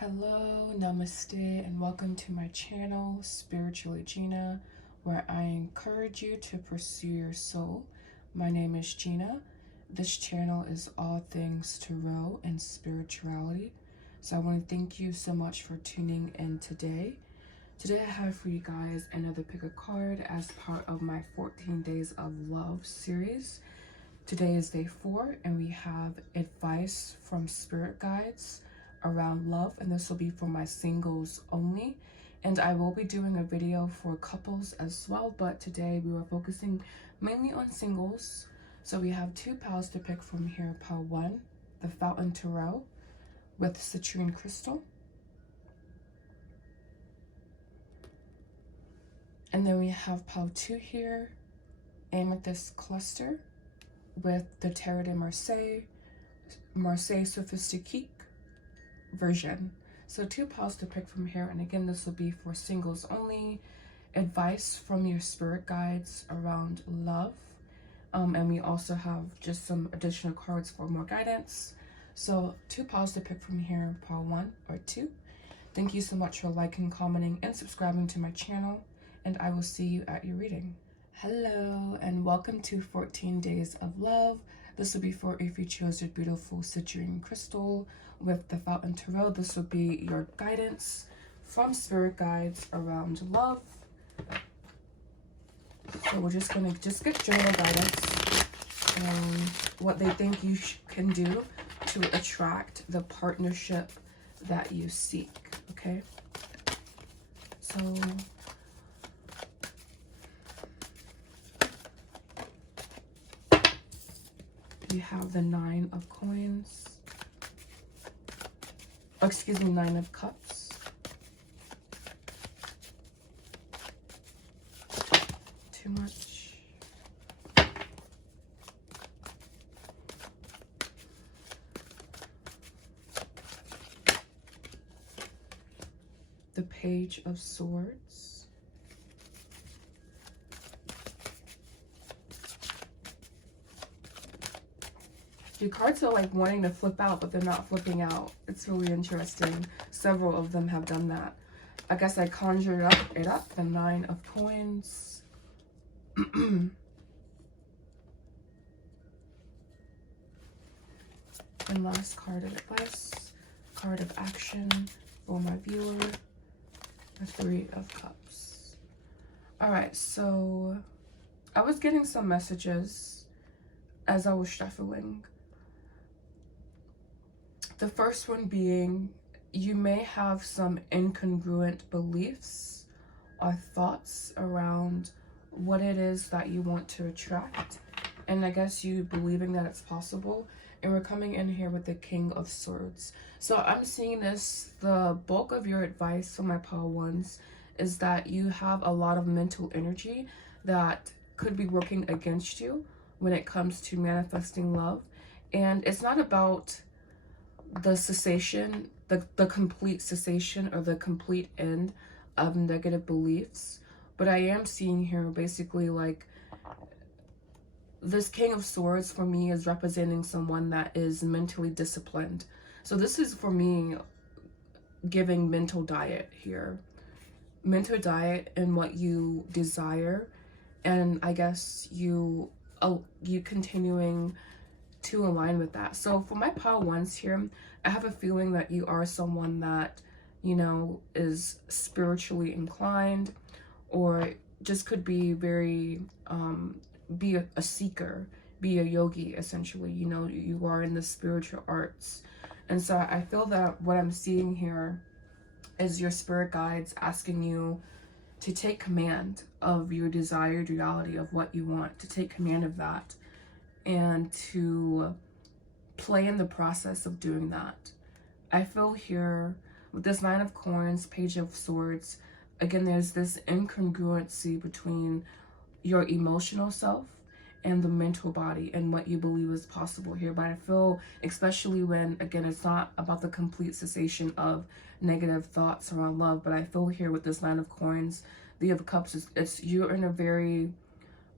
Hello, Namaste, and welcome to my channel, Spiritually Gina, where I encourage you to pursue your soul. My name is Gina. This channel is all things tarot and spirituality. So I want to thank you so much for tuning in today. Today I have for you guys another pick a card as part of my 14 Days of Love series. Today is day 4 and we have advice from spirit guides around love, and this will be for my singles only, and I will be doing a video for couples as well, but today we were focusing mainly on singles. So we have 2 piles to pick from here. Pile 1, the Fountain Tarot with citrine crystal, and then we have pile 2 here, amethyst cluster with the Tarot de Marseille Sophistique version. So 2 piles to pick from here, and again this will be for singles only. Advice from your spirit guides around love, and we also have just some additional cards for more guidance. So 2 piles to pick from here, pile 1 or 2. Thank you so much for liking, commenting, and subscribing to my channel, and I will see you at your reading. Hello and welcome to 14 Days of Love. This will be for if you chose your beautiful citrine crystal with the Fountain Tarot. This will be your guidance from spirit guides around love. So we're just gonna get general guidance on what they think you can do to attract the partnership that you seek, okay? So you have the 9 of coins. Oh, excuse me, 9 of cups. Too much. The Page of Swords. Your cards are like wanting to flip out, but they're not flipping out. It's really interesting. Several of them have done that. I guess I conjured it up, the 9 of coins. And last card of advice, card of action for my viewer, the 3 of cups. All right, so I was getting some messages as I was shuffling. The first one being, you may have some incongruent beliefs or thoughts around what it is that you want to attract. And I guess you believing that it's possible. And we're coming in here with the King of Swords. So I'm seeing this, the bulk of your advice for my pile 1s is that you have a lot of mental energy that could be working against you when it comes to manifesting love. And it's not about the cessation, the complete cessation or the complete end of negative beliefs, but I am seeing here basically like this King of Swords for me is representing someone that is mentally disciplined. So this is for me giving mental diet here, mental diet in what you desire, and I guess you continuing to align with that. So for my pile 1s here, I have a feeling that you are someone that, you know, is spiritually inclined, or just could be very be a seeker, be a yogi essentially. You know, you are in the spiritual arts. And so I feel that what I'm seeing here is your spirit guides asking you to take command of your desired reality of what you want, to take command of that, and to play in the process of doing that. I feel here with this 9 of coins, Page of Swords, again, there's this incongruency between your emotional self and the mental body and what you believe is possible here. But I feel, especially when, again, it's not about the complete cessation of negative thoughts around love, but I feel here with this 9 of coins, the of cups, it's you're in a very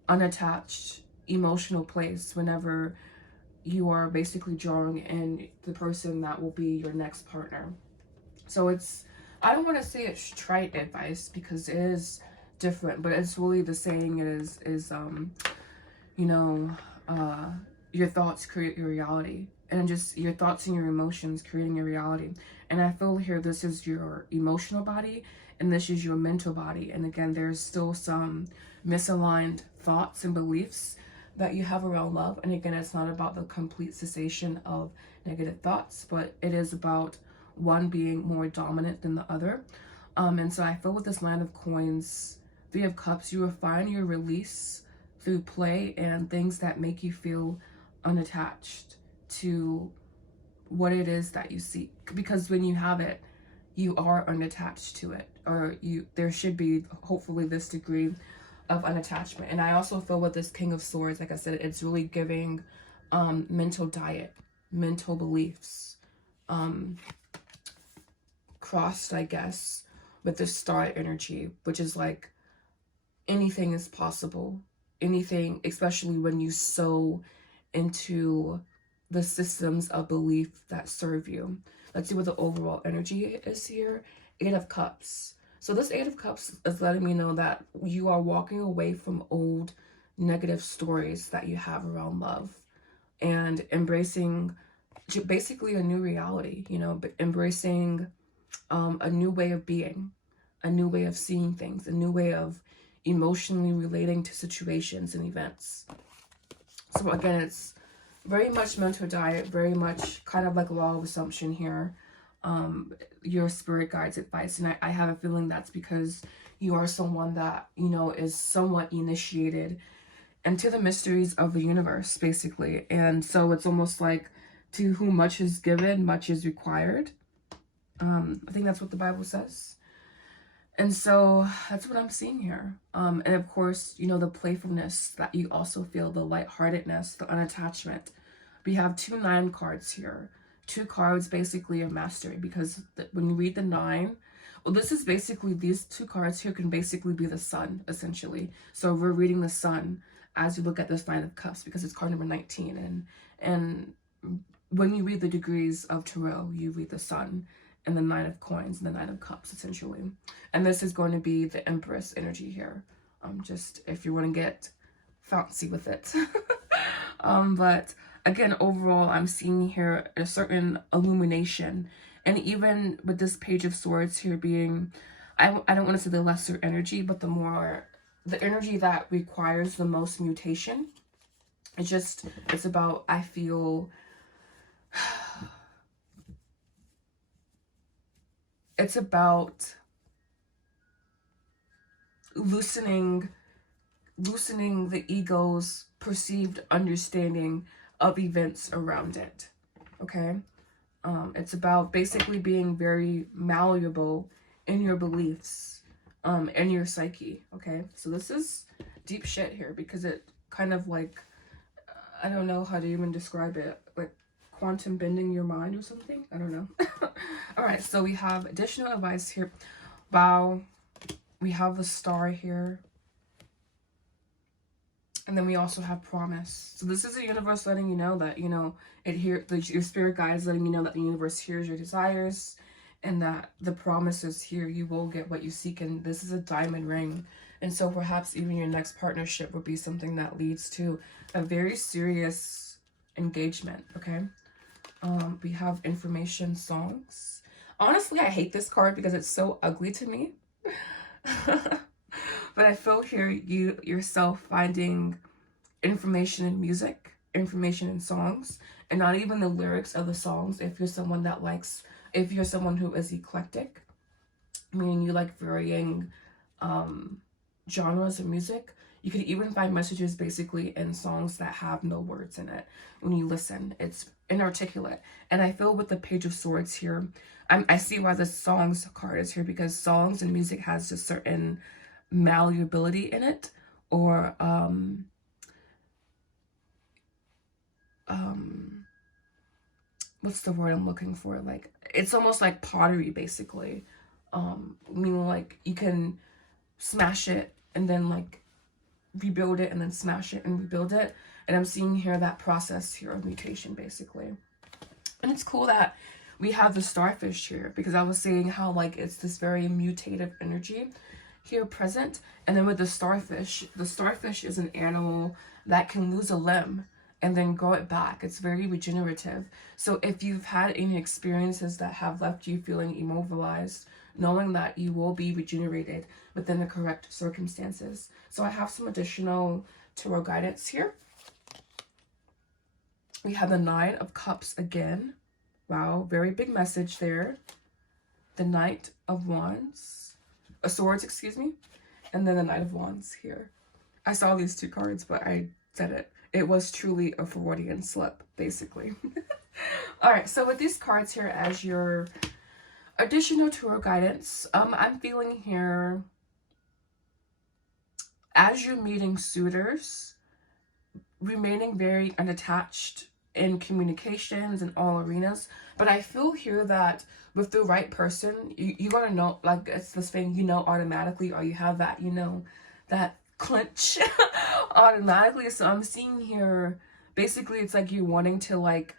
unattached emotional place whenever you are basically drawing in the person that will be your next partner. So it's, I don't want to say it's trite advice because it is different, but it's really the saying is you know, your thoughts create your reality, and just your thoughts and your emotions creating your reality. And I feel here this is your emotional body and this is your mental body. And again, there's still some misaligned thoughts and beliefs that you have around love. And again, it's not about the complete cessation of negative thoughts, but it is about one being more dominant than the other. And so I feel with this Nine of Coins, Three of Cups, you refine your release through play and things that make you feel unattached to what it is that you seek. Because when you have it, you are unattached to it, or there should be hopefully this degree of unattachment. And I also feel with this King of Swords, like I said, it's really giving mental diet, mental beliefs, crossed, I guess, with the star energy, which is like anything is possible. Anything, especially when you sow into the systems of belief that serve you. Let's see what the overall energy is here. Eight of Cups. So this Eight of Cups is letting me know that you are walking away from old negative stories that you have around love and embracing basically a new reality, you know, but embracing a new way of being, a new way of seeing things, a new way of emotionally relating to situations and events. So again, it's very much mental diet, very much kind of like law of assumption here. Your spirit guides advice. And I have a feeling that's because you are someone that, you know, is somewhat initiated into the mysteries of the universe, basically. And so it's almost like, to whom much is given, much is required. I think that's what the Bible says. And so that's what I'm seeing here. And of course, you know, the playfulness that you also feel, the lightheartedness, the unattachment. We have 2 9 cards here. 2 cards basically of mastery, because when you read the 9, well, this is basically, these 2 cards here can basically be the sun, essentially. So we're reading the sun as you look at this 9 of Cups, because it's card number 19. And when you read the degrees of tarot, you read the sun and the 9 of Coins and the 9 of Cups, essentially. And this is going to be the Empress energy here. Just if you want to get fancy with it. But again, overall, I'm seeing here a certain illumination. And even with this Page of Swords here being, I don't want to say the lesser energy, but the energy that requires the most mutation. It's about, I feel, it's about loosening the ego's perceived understanding of events around it. Okay? It's about basically being very malleable in your beliefs, and your psyche. Okay? So this is deep shit here, because it kind of like, I don't know how to even describe it, like quantum bending your mind or something. I don't know. All right, so we have additional advice here. Wow. We have the Star here. And then we also have promise. So this is the universe letting you know that, you know, your spirit guide is letting you know that the universe hears your desires, and that the promise is here. You will get what you seek. And this is a diamond ring. And so perhaps even your next partnership would be something that leads to a very serious engagement. Okay. We have information songs. Honestly, I hate this card because it's so ugly to me. But I feel here you yourself finding information in music, information in songs, and not even the lyrics of the songs. If you're someone who is eclectic, meaning you like varying genres of music, you could even find messages basically in songs that have no words in it. When you listen, it's inarticulate. And I feel with the Page of Swords here, I see why the songs card is here, because songs and music has a certain malleability in it, or what's the word I'm looking for? Like, it's almost like pottery, basically. Meaning like you can smash it and then like rebuild it, and then smash it and rebuild it. And I'm seeing here that process here of mutation, basically. And it's cool that we have the starfish here, because I was saying how like it's this very mutative energy here present. And then with the starfish is an animal that can lose a limb and then grow it back. It's very regenerative. So if you've had any experiences that have left you feeling immobilized, knowing that you will be regenerated within the correct circumstances. So I have some additional tarot guidance here. We have the Nine of Cups again. Wow, very big message there. The Knight of Wands. Swords, excuse me. And then the Knight of Wands here. I saw these two cards, but I said it. It was truly a Freudian slip, basically. All right, so with these cards here as your additional tarot guidance, I'm feeling here as you're meeting suitors, remaining very unattached in communications in all arenas. But I feel here that with the right person, you're gonna know, like it's this thing, you know, automatically, or you have that, you know, that clinch automatically. So I'm seeing here, basically it's like you wanting to like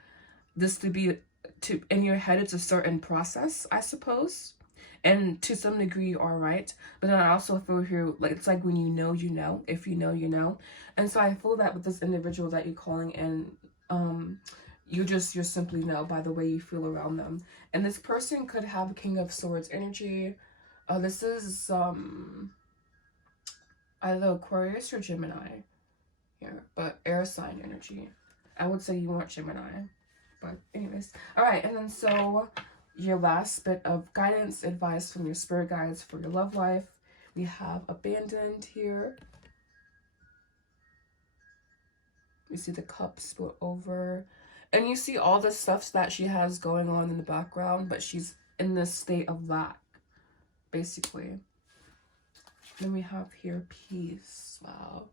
this to be, to in your head it's a certain process, I suppose, and to some degree you are right. But then I also feel here like it's like when you know, if you know, you know. And so I feel that with this individual that you're calling in, you're simply know by the way you feel around them. And this person could have a King of Swords energy. This is either Aquarius or Gemini here, but air sign energy. I would say you want Gemini, but anyways. All right, and then so your last bit of guidance, advice from your spirit guides for your love life. We have Abandoned here. You see the cups split over. And you see all the stuff that she has going on in the background, but she's in this state of lack, basically. Then we have here peace. Wow.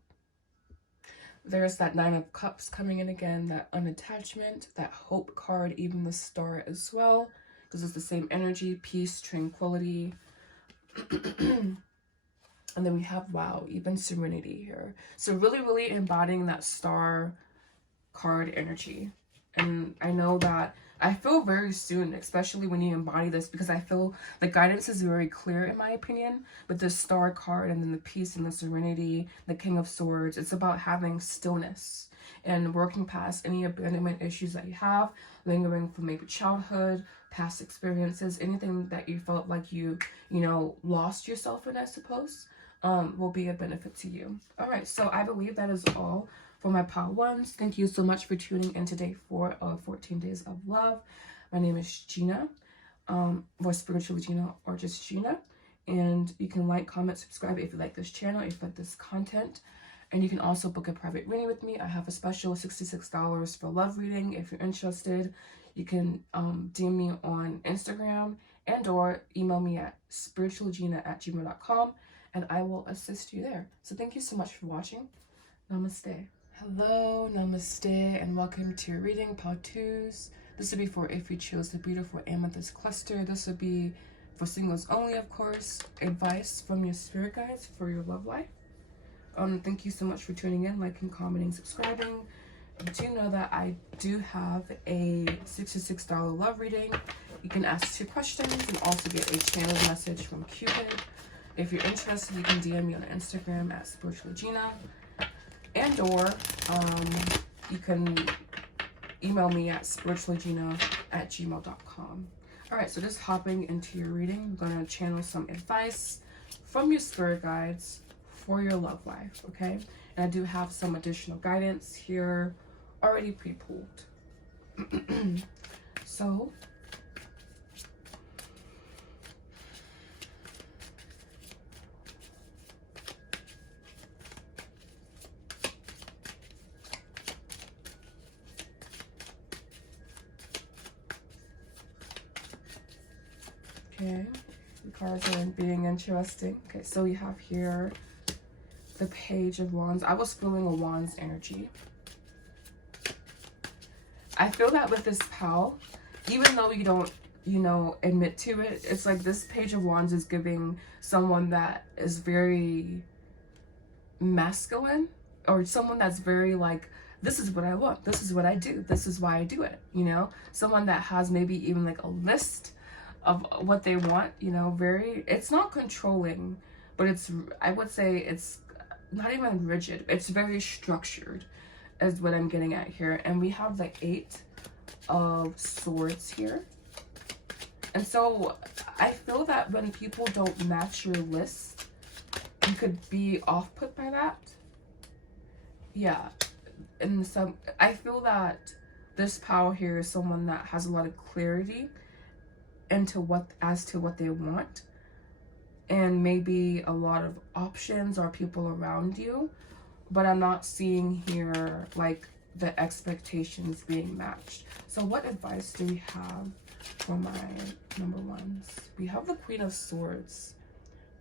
There's that Nine of Cups coming in again, that unattachment, that hope card, even the star as well, because it's the same energy, peace, tranquility. And then we have, wow, even serenity here. So really embodying that star card energy. And I know that I feel very soon, especially when you embody this, because I feel the guidance is very clear in my opinion. But the star card and then the peace and the serenity, the King of Swords, it's about having stillness and working past any abandonment issues that you have, lingering from maybe childhood, past experiences, anything that you felt like you know, lost yourself in, I suppose, will be a benefit to you. All right, so I believe that is all for my Power Ones. Thank you so much for tuning in today for 14 Days of Love. My name is Gina, or Spiritually Gina, or just Gina. And you can like, comment, subscribe if you like this channel, if you like this content. And you can also book a private reading with me. I have a special $66 for love reading. If you're interested, you can DM me on Instagram and or email me at spiritualgina@gmail.com, and I will assist you there. So thank you so much for watching. Namaste. Hello, namaste, and welcome to your reading, part 2s. This would be for if you chose the beautiful amethyst cluster. This would be for singles only, of course. Advice from your spirit guides for your love life. Thank you so much for tuning in, liking, commenting, subscribing. Do know that I do have a $66 love reading. You can ask 2 questions and also get a channel message from Cupid. If you're interested, you can DM me on Instagram at spiritualgina. And or you can email me at spiritualgina@gmail.com. All right, so just hopping into your reading, I'm going to channel some advice from your spirit guides for your love life, okay? And I do have some additional guidance here already pre-pulled. So okay, the cards are being interesting. Okay, so we have here the Page of Wands. I was feeling a Wands energy. I feel that with this pal, even though you don't, you know, admit to it, it's like this Page of Wands is giving someone that is very masculine, or someone that's very like this is what I want, this is what I do, this is why I do it, you know. Someone that has maybe even like a list of what they want, you know, very, it's not controlling, but it's, I would say it's not even rigid, it's very structured is what I'm getting at here. And we have the 8 of Swords here. And so I feel that when people don't match your list, you could be off put by that. Yeah. And some, I feel that this power here is someone that has a lot of clarity into as to what they want, and maybe a lot of options or people around you, but I'm not seeing here like the expectations being matched. So what advice do we have for my number ones? We have the Queen of Swords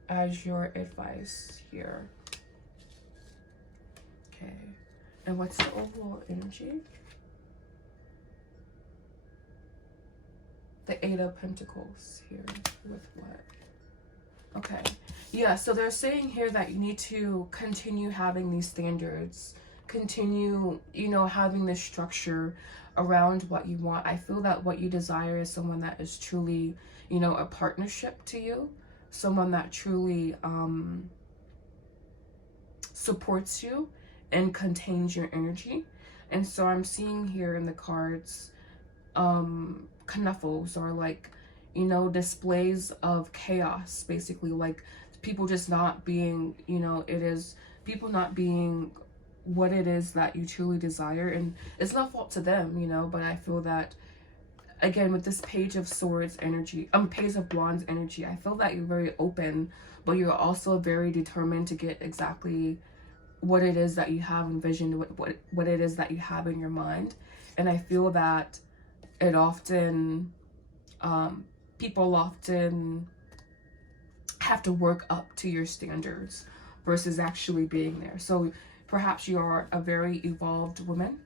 as your advice here. Okay, and what's the overall energy? The 8 of Pentacles here with what? Okay, yeah, so they're saying here that you need to continue having these standards, continue, you know, having this structure around what you want. I feel that what you desire is someone that is truly, you know, a partnership to you, someone that truly supports you and contains your energy. And so I'm seeing here in the cards knuffles, or like, you know, displays of chaos, basically, like people just not being, you know, it is people not being what it is that you truly desire. And it's no fault to them, you know, but I feel that again with this Page of Swords energy, Page of Wands energy, I feel that you're very open, but you're also very determined to get exactly what it is that you have envisioned, what it is that you have in your mind. And I feel that it often, people often have to work up to your standards versus actually being there. So perhaps you are a very evolved woman,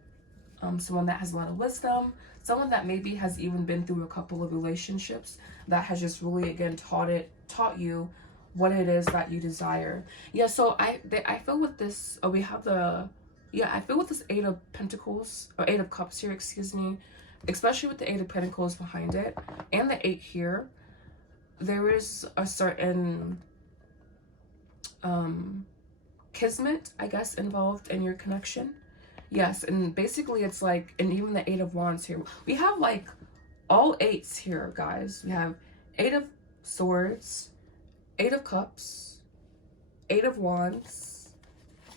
someone that has a lot of wisdom, someone that maybe has even been through a couple of relationships that has just really, again, taught you what it is that you desire. Yeah, so I feel with this, we have the, yeah, I feel with this 8 of Pentacles, or 8 of Cups here, excuse me, especially with the 8 of Pentacles behind it, and the 8 here, there is a certain kismet, I guess, involved in your connection. Yes, and basically it's like, and even the 8 of Wands here, we have like all 8s here, guys. We have 8 of Swords, 8 of Cups, 8 of Wands,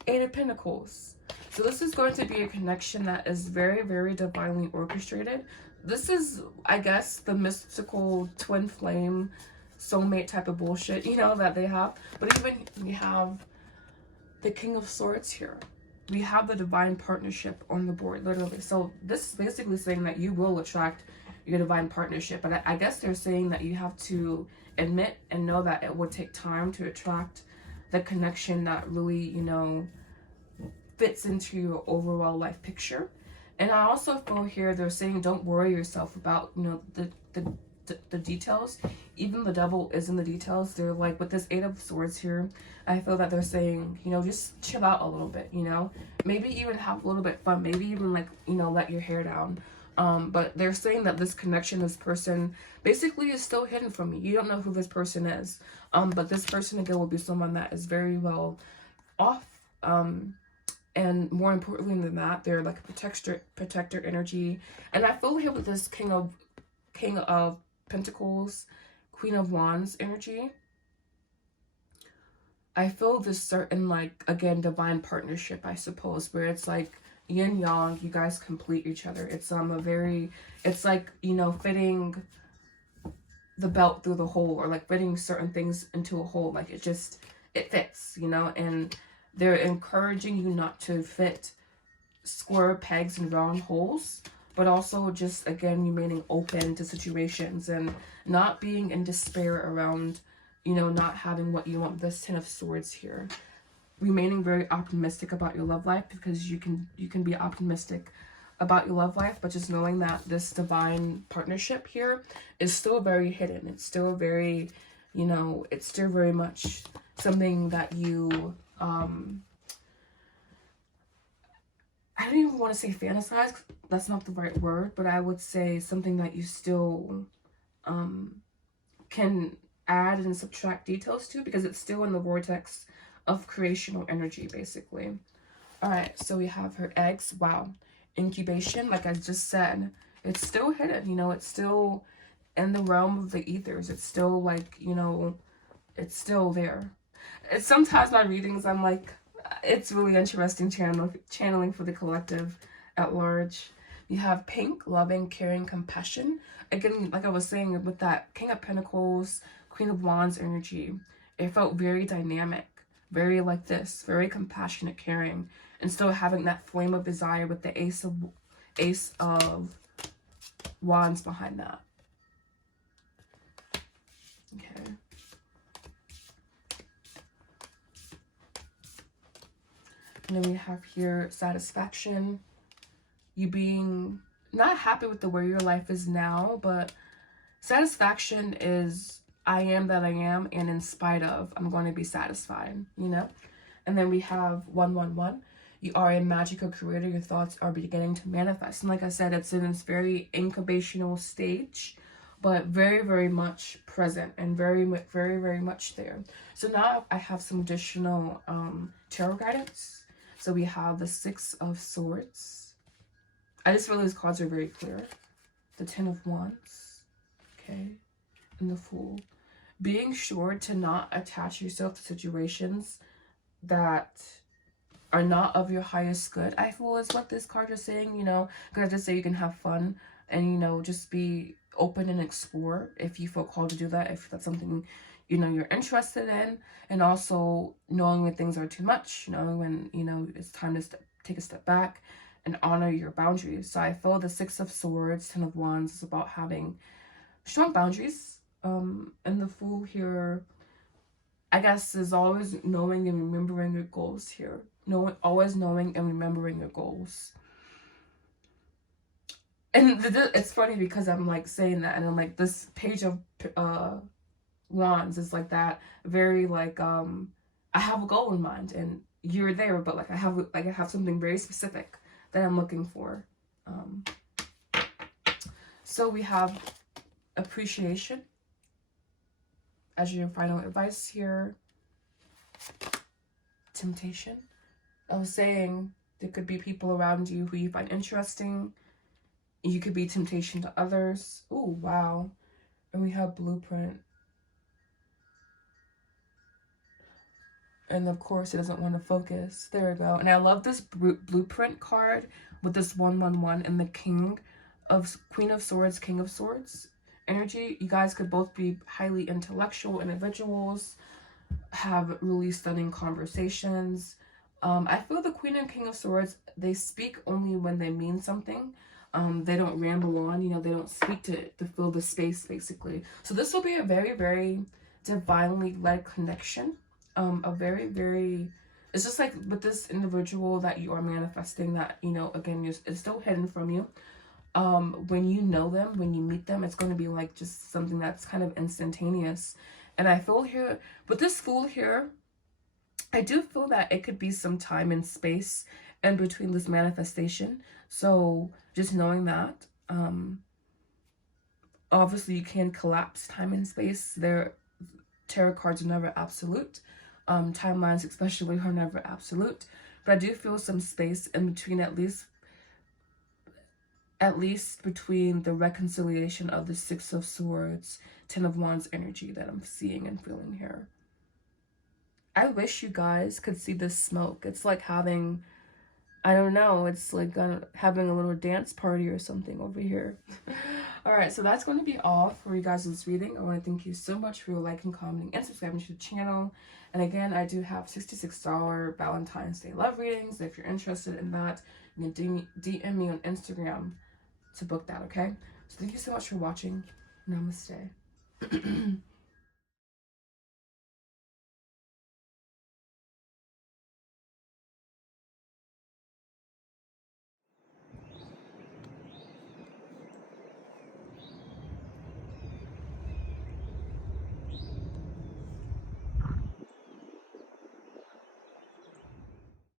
8 of Pentacles. So this is going to be a connection that is very, very divinely orchestrated. This is, I guess, the mystical twin flame soulmate type of bullshit, you know, that they have. But even we have the King of Swords here. We have the divine partnership on the board, literally. So this is basically saying that you will attract your divine partnership. But I guess they're saying that you have to admit and know that it would take time to attract the connection that really, you know, fits into your overall life picture. And I also feel here they're saying don't worry yourself about, you know, the details. Even the devil is in the details. They're like, with this 8 of Swords here, I feel that they're saying, you know, just chill out a little bit, you know, maybe even have a little bit fun, maybe even like, you know, let your hair down. But they're saying that this connection, this person basically is still hidden from you. You don't know who this person is. But this person again will be someone that is very well off. And more importantly than that, they're like a protector energy. And I feel here with this King of Pentacles, Queen of Wands energy, I feel this certain, like, again, divine partnership, I suppose, where it's like yin yang, you guys complete each other. It's it's like, you know, fitting the belt through the hole, or like fitting certain things into a hole. Like it fits, you know. And they're encouraging you not to fit square pegs in round holes, but also just, again, remaining open to situations and not being in despair around, you know, not having what you want. This 10 of Swords here, remaining very optimistic about your love life, because you can be optimistic about your love life, but just knowing that this divine partnership here is still very hidden. It's still very, you know, it's still very much something that you I don't even want to say fantasize, 'cause that's not the right word, but I would say something that you still can add and subtract details to, because it's still in the vortex of creational energy, basically. All right, so we have her eggs. Wow. Incubation, like I just said, it's still hidden, you know, it's still in the realm of the ethers. It's still like, you know, it's still there. It's sometimes my readings, I'm like, it's really interesting channeling for the collective at large. You have pink, loving, caring, compassion. Again, like I was saying, with that King of Pentacles, Queen of Wands energy, it felt very dynamic, very like this, very compassionate, caring, and still having that flame of desire with the Ace of Wands behind that. Okay. And then we have here satisfaction. You being not happy with the way your life is now, but satisfaction is I am that I am, and in spite of, I'm going to be satisfied, you know? And then we have 111. You are a magical creator. Your thoughts are beginning to manifest. And like I said, it's in this very incubational stage, but very, very much present and very, very, very much there. So now I have some additional tarot guidance. So we have the Six of Swords. I just feel these cards are very clear. The Ten of Wands. Okay. And the Fool. Being sure to not attach yourself to situations that are not of your highest good, I feel, is what this card is saying, you know, because I just say you can have fun and, you know, just be open and explore if you feel called to do that, if that's something, you know, you're interested in, and also knowing when things are too much, knowing when, you know, it's time to take a step back and honor your boundaries. So I feel the Six of Swords, Ten of Wands is about having strong boundaries, and the Fool here, I guess, is always knowing and remembering your goals here. Always knowing and remembering your goals. And it's funny because I'm like saying that, and I'm like, this Page of Wands is like that, very like, I have a goal in mind, and you're there, but like I have something very specific that I'm looking for. So we have appreciation as your final advice here. Temptation. I was saying there could be people around you who you find interesting. You could be temptation to others. Oh, wow. And we have blueprint. And of course, it doesn't want to focus. There we go. And I love this blueprint card with this 111 and the Queen of Swords, King of Swords energy. You guys could both be highly intellectual individuals, have really stunning conversations. I feel the Queen and King of Swords, they speak only when they mean something. They don't ramble on, you know, they don't speak to fill the space, basically. So this will be a very, very divinely led connection. A very, very, it's just like with this individual that you are manifesting that, you know, again, it's still hidden from you. When you know them, when you meet them, it's going to be like just something that's kind of instantaneous. And I feel here, with this Fool here, I do feel that it could be some time and space in between this manifestation. So just knowing that, obviously you can collapse time and space. Tarot cards are never absolute. Timelines especially are never absolute. But I do feel some space in between, at least between the reconciliation of the Six of Swords, Ten of Wands energy that I'm seeing and feeling here. I wish you guys could see this smoke. It's like having, I don't know, it's like having a little dance party or something over here. All right, so that's going to be all for you guys' reading. I want to thank you so much for your liking, commenting, and subscribing to the channel. And again, I do have $66 Valentine's Day love readings. If you're interested in that, you can DM me on Instagram to book that, okay? So thank you so much for watching. Namaste.